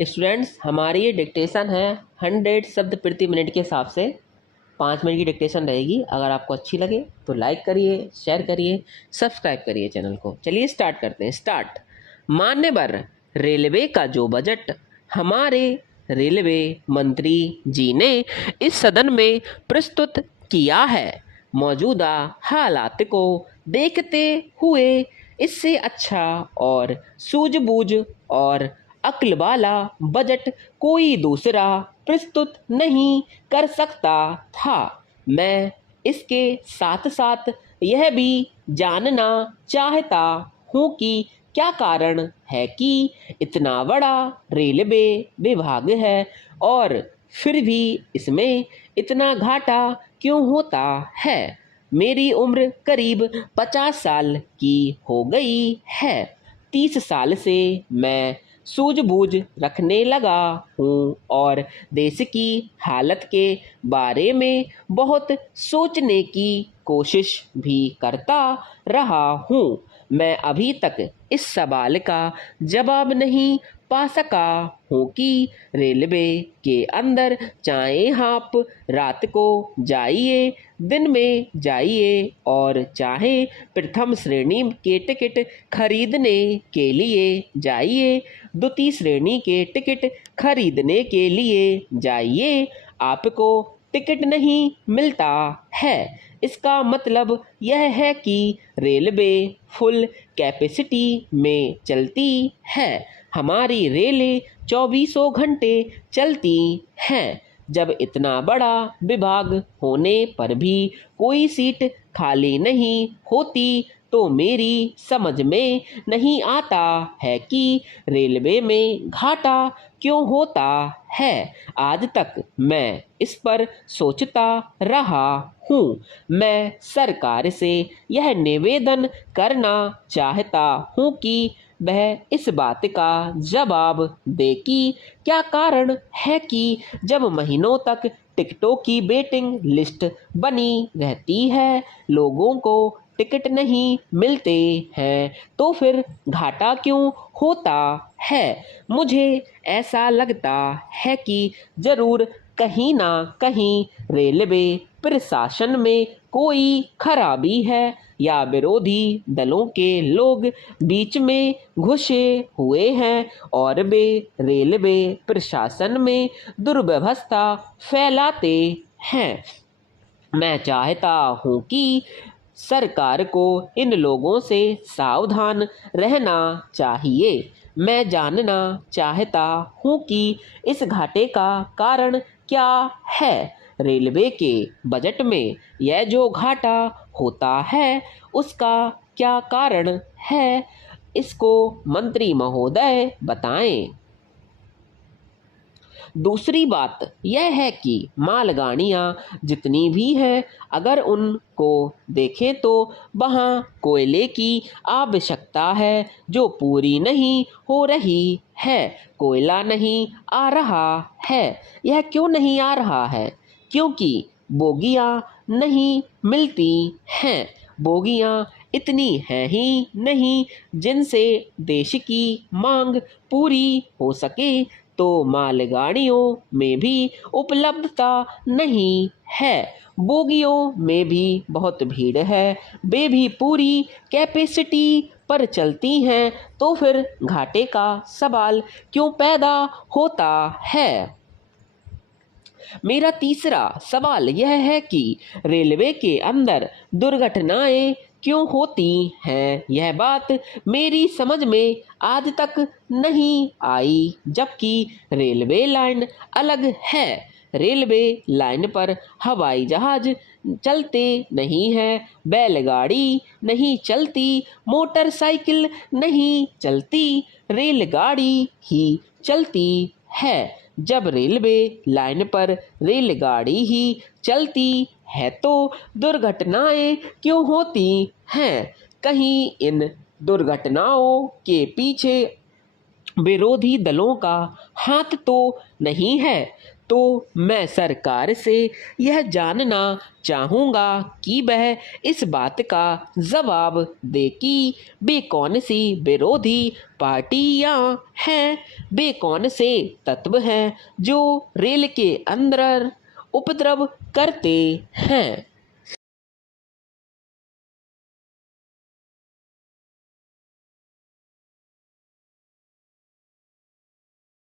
Students, हमारी ये dictation है 100 शब्द प्रति मिनट के हिसाब से। 5 मिनट की डिक्टेशन रहेगी। अगर आपको अच्छी लगे तो लाइक करिए, शेयर करिए, सब्सक्राइब करिए चैनल को। चलिए स्टार्ट करते हैं। स्टार्ट। मान्यवर रेलवे का जो बजट हमारे रेलवे मंत्री जी ने इस सदन में प्रस्तुत किया है, मौजूदा हालात को देखते हुए इससे अच्छा और सूझबूझ और अक्ल वाला बजट कोई दूसरा प्रस्तुत नहीं कर सकता था। मैं इसके साथ साथ यह भी जानना चाहता हूँ कि क्या कारण है कि इतना बड़ा रेलवे विभाग है और फिर भी इसमें इतना घाटा क्यों होता है। मेरी उम्र करीब 50 साल की हो गई है। 30 साल से मैं सूझबूझ रखने लगा हूँ और देश की हालत के बारे में बहुत सोचने की कोशिश भी करता रहा हूँ। मैं अभी तक इस सवाल का जवाब नहीं पा सका हूँ कि रेलवे के अंदर चाहे आप रात को जाइए, दिन में जाइए और चाहे प्रथम श्रेणी के टिकट खरीदने के लिए जाइए, द्वितीय श्रेणी के टिकट खरीदने के लिए जाइए, आपको टिकट नहीं मिलता है। इसका मतलब यह है कि रेलवे फुल कैपेसिटी में चलती है। हमारी रेलें 24 घंटे चलती हैं। जब इतना बड़ा विभाग होने पर भी कोई सीट खाली नहीं होती तो मेरी समझ में नहीं आता है कि रेलवे में घाटा क्यों होता है। आज तक मैं इस पर सोचता रहा हूँ। मैं सरकार से यह निवेदन करना चाहता हूँ कि वह इस बात का जवाब दे कि क्या कारण है कि जब महीनों तक टिकटों की वेटिंग लिस्ट बनी रहती है, लोगों को टिकट नहीं मिलते हैं, तो फिर घाटा क्यों होता है। मुझे ऐसा लगता है कि ज़रूर कहीं ना कहीं रेलवे प्रशासन में कोई खराबी है या विरोधी दलों के लोग बीच में घुसे हुए हैं और वे रेलवे प्रशासन में दुर्व्यवस्था फैलाते हैं। मैं चाहता हूँ कि सरकार को इन लोगों से सावधान रहना चाहिए। मैं जानना चाहता हूँ कि इस घाटे का कारण क्या है। रेलवे के बजट में यह जो घाटा होता है उसका क्या कारण है, इसको मंत्री महोदय बताएं। दूसरी बात यह है कि मालगाड़ियाँ जितनी भी हैं, अगर उनको देखें तो वहाँ कोयले की आवश्यकता है जो पूरी नहीं हो रही है। कोयला नहीं आ रहा है। यह क्यों नहीं आ रहा है? क्योंकि बोगियाँ नहीं मिलती हैं। बोगियाँ इतनी हैं ही नहीं जिनसे देश की मांग पूरी हो सके, तो मालगाड़ियों में भी उपलब्धता नहीं है। बोगियों में भी बहुत भीड़ है, वे भी पूरी कैपेसिटी पर चलती हैं, तो फिर घाटे का सवाल क्यों पैदा होता है। मेरा तीसरा सवाल यह है कि रेलवे के अंदर दुर्घटनाएं क्यों होती हैं। यह बात मेरी समझ में आज तक नहीं आई, जबकि रेलवे लाइन अलग है। रेलवे लाइन पर हवाई जहाज चलते नहीं हैं, बैलगाड़ी नहीं चलती, मोटरसाइकिल नहीं चलती, रेलगाड़ी ही चलती है। जब रेलवे लाइन पर रेलगाड़ी ही चलती है तो दुर्घटनाएं क्यों होती हैं? कहीं इन दुर्घटनाओं के पीछे विरोधी दलों का हाथ तो नहीं है? तो मैं सरकार से यह जानना चाहूँगा कि वह इस बात का जवाब दे कि वे कौन सी विरोधी पार्टियाँ हैं, वे कौन से तत्व हैं जो रेल के अंदर उपद्रव करते हैं।